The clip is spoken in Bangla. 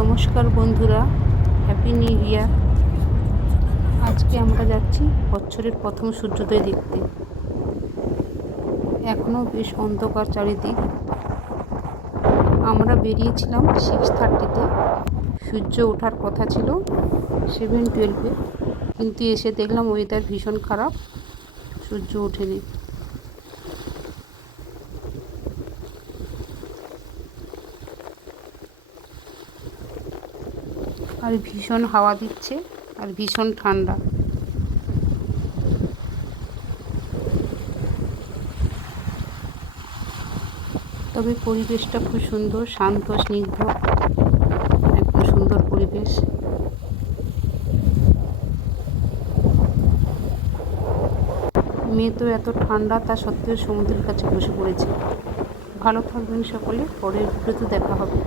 নমস্কার বন্ধুরা, হ্যাপি নিউ ইয়ার। আজকে আমরা যাচ্ছি বছরের প্রথম সূর্যোদয় দেখতে। এখনও বেশ অন্ধকার চারিদিক। আমরা বেরিয়েছিলাম 6:30-তে, সূর্য ওঠার কথা ছিল 7:12-এ, কিন্তু এসে দেখলাম ওয়েদার ভীষণ খারাপ, সূর্য ওঠেনি। আর ভীষণ হাওয়া দিচ্ছে আর ভীষণ ঠান্ডা। তবে পরিবেশটা খুব সুন্দর, শান্ত স্নিগ্ধ, একদম সুন্দর পরিবেশ। মেয়ে তো এত ঠান্ডা, তা সত্ত্বেও সমুদ্রের কাছে বসে পড়েছে। ভালো থাকবেন সকলে, পরের ভিডিওতে দেখা হবে।